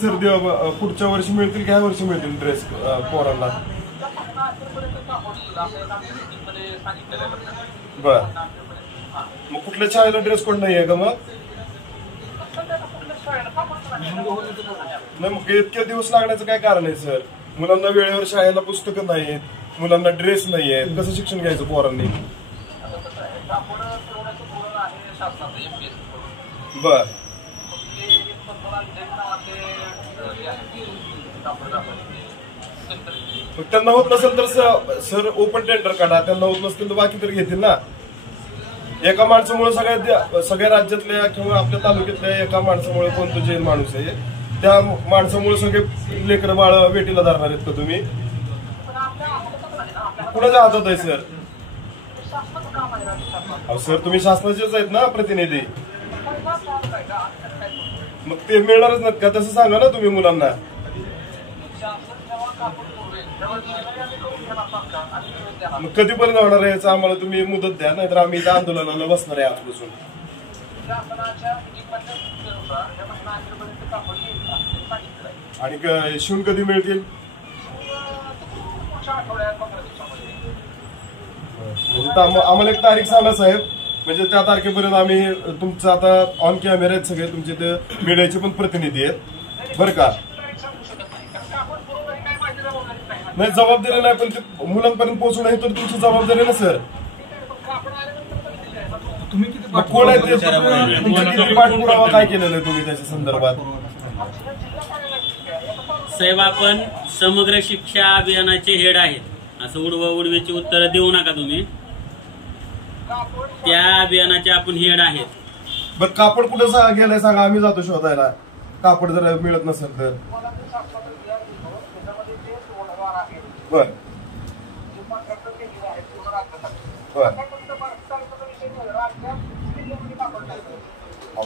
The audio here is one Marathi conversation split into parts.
सर पुढच्या वर्षी मिळतील की ह्या वर्षी मिळतील ड्रेस पोरांना? बर, मग कुठल्या शाळेला ड्रेस कोड नाही आहे का मग? नाही, मग इतके दिवस लागण्याचं काय कारण आहे सर? मुलांना वेळेवर शाळेला पुस्तकं नाहीत, मुलांना ड्रेस नाही आहेत, कसं शिक्षण घ्यायचं पोरांनी? बर, त्यांना होत नसेल तर सर ओपन टेंडर काढा, त्यांना होत नसेल तर बाकी तर घेतील ना. एका माणसामुळे सगळ्या राज्यातल्या किंवा आपल्या तालुक्यातल्या एका माणसामुळे कोणतं जे माणूस आहे त्या माणसामुळे सगळे लेकरं बाळ वेटीला धरणार आहेत का तुम्ही? कुणाच्या हातात आहे सर? सर तुम्ही शासनाचेच आहेत ना प्रतिनिधी, मग ते मिळणारच नाहीत का? तसं सांगा ना तुम्ही मुलांना. मग कधीपर्यंत होणार आहे याचं आम्हाला तुम्ही मुदत द्या, नाहीतर आम्ही इथं आंदोलनाला बसणार आहे आजपासून. आणि शिवून कधी मिळतील? म्हणजे आम्हाला एक तारीख सांगा साहेब, म्हणजे त्या तारखेपर्यंत आम्ही तुमचं आता ऑन कॅमेरा आहेत सगळे तुमचे, ते मीडियाचे पण प्रतिनिधी आहेत बरं का. नाही जबाबदारी नाही, पण ते मुलांपर्यंत पोहोचणं हे तर तुमची जबाबदारी ना सर. तुम्ही कोण आहे ते? किती पाठपुरावा काय केलेला आहे तुम्ही त्याच्या संदर्भात? साहेब आपण समग्र शिक्षा अभियानाचे हेड आहेत, असं उडवीची उत्तरं देऊ नका तुम्ही. त्या अभियानाचे आपण हेड आहेत. बरं कापड कुठं गेलंय सांगा, आम्ही जातो शोधायला. कापड जर मिळत नसेल तर बर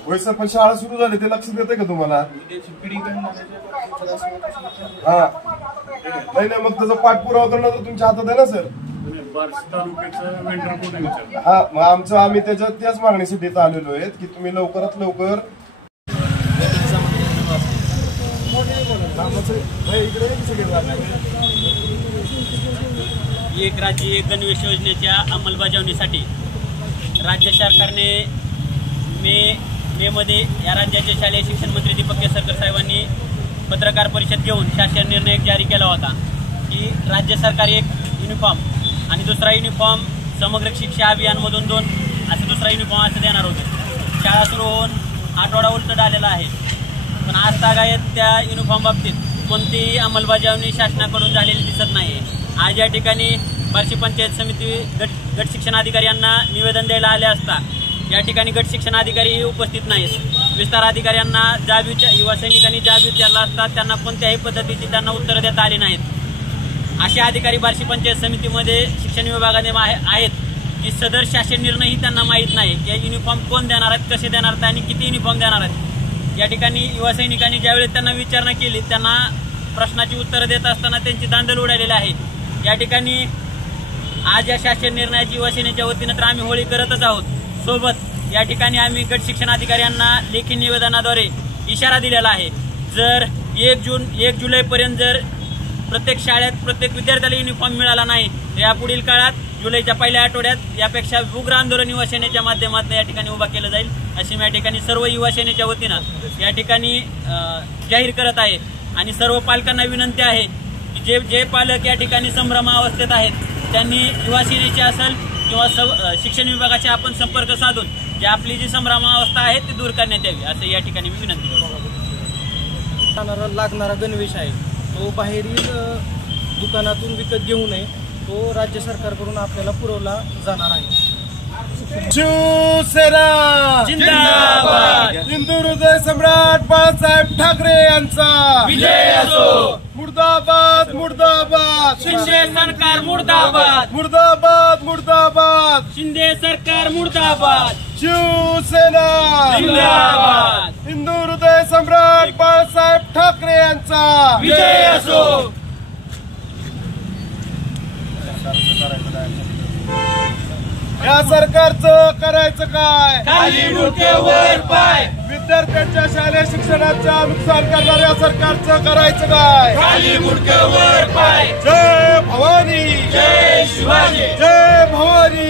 होय सर, पण शाळा सुरू झाली ते लक्ष देते का तुम्हाला? हा नाही, मग त्याचा पाठपुरावा करणं तर तुमच्या हातात आहे ना सर. हा मग आम्ही त्याच मागणीसाठी इथं आलेलो आहेत की तुम्ही लवकरात लवकर एक राज्य एक गणवेश योजनेच्या अंमलबजावणीसाठी राज्य सरकारने मे मध्ये या राज्याचे शालेय शिक्षण मंत्री दीपक केसरकर साहेबांनी पत्रकार परिषद घेऊन शासन निर्णय जारी केला होता की राज्य सरकार एक युनिफॉर्म आणि दुसरा युनिफॉर्म समग्र शिक्षा अभियानमधून 2 असे दुसरा युनिफॉर्म असं देणार होते. शाळा सुरू होऊन आठवडा उलटत आलेला आहे, पण आज तागायत त्या युनिफॉर्म बाबतीत कोणतीही अंमलबजावणी शासनाकडून झालेली दिसत नाही. आज या ठिकाणी बार्शी पंचायत समिती गट शिक्षण अधिकारी यांना निवेदन द्यायला आले असता या ठिकाणी गट शिक्षण अधिकारी उपस्थित नाहीत. विस्तार अधिकाऱ्यांना युवा सैनिकांनी जाब विचारला असता त्यांना कोणत्याही पद्धतीची त्यांना उत्तरं देता आली नाहीत. असे अधिकारी बार्शी पंचायत समितीमध्ये शिक्षण विभागाने आहेत की सदर शासन निर्णयही त्यांना माहीत नाही की युनिफॉर्म कोण देणार आहेत, कसे देणार आहेत आणि किती युनिफॉर्म देणार आहेत. या ठिकाणी युवा सैनिकांनी ज्यावेळेस त्यांना विचारणा केली त्यांना प्रश्नाची उत्तरं देत असताना त्यांची दांडल उडालेली आहे. या ठिकाणी आज या शासन निर्णयाची युवा सेनेच्या वतीनं तर आम्ही होळी करतच आहोत. सोबत या ठिकाणी आम्ही गट शिक्षण अधिकाऱ्यांना लेखी निवेदनाद्वारे इशारा दिलेला आहे. जर 1 जुलैपर्यंत जर प्रत्येक शाळेत प्रत्येक विद्यार्थ्याला युनिफॉर्म मिळाला नाही तर यापुढील काळात जुलैच्या पहिल्या आठवड्यात यापेक्षा उग्र आंदोलन युवा सेनेच्या माध्यमातून या ठिकाणी उभा केलं जाईल अशी मी या ठिकाणी सर्व युवा सेनेच्या वतीनं या ठिकाणी जाहीर करत आहे. आणि सर्व पालकांना विनंती आहे की जे पालक या ठिकाणी संभ्रमावस्थेत आहेत त्यांनी युवा सेनेचे असेल किंवा शिक्षण विभागाचे आपण संपर्क साधून जी आपली जी संभ्रमावस्था आहे ती दूर करण्यात यावी असं या ठिकाणी मी विनंती करतो. लागणारा गणवेश आहे तो बाहेरील दुकानातून विकत घेऊ नये, तो राज्य सरकारकडून आपल्याला पुरवला जाणार आहे. शिवसेना जिंदाबाद, हिंदू हृदय सम्राट बाळासाहेब ठाकरे यांचा विजय असो. मुर्दाबाद मुर्दाबाद, शिंदे सरकार मुर्दाबाद, मुर्दाबाद मुर्दाबाद, शिंदे सरकार मुर्दाबाद, शिवसेना जिंदाबाद, हिंदू हृदय सम्राट बाळासाहेब ठाकरे यांचा विजय असो. या सरकारचं करायचं काय? खाली डोके वर पाय. विद्यार्थ्यांच्या शालेय शिक्षणाचं नुकसान करणाऱ्या सरकारचं करायचं काय? खाली मुंडकं वर पाय, जय भवानी, जय शिवाजी. जय भवानी.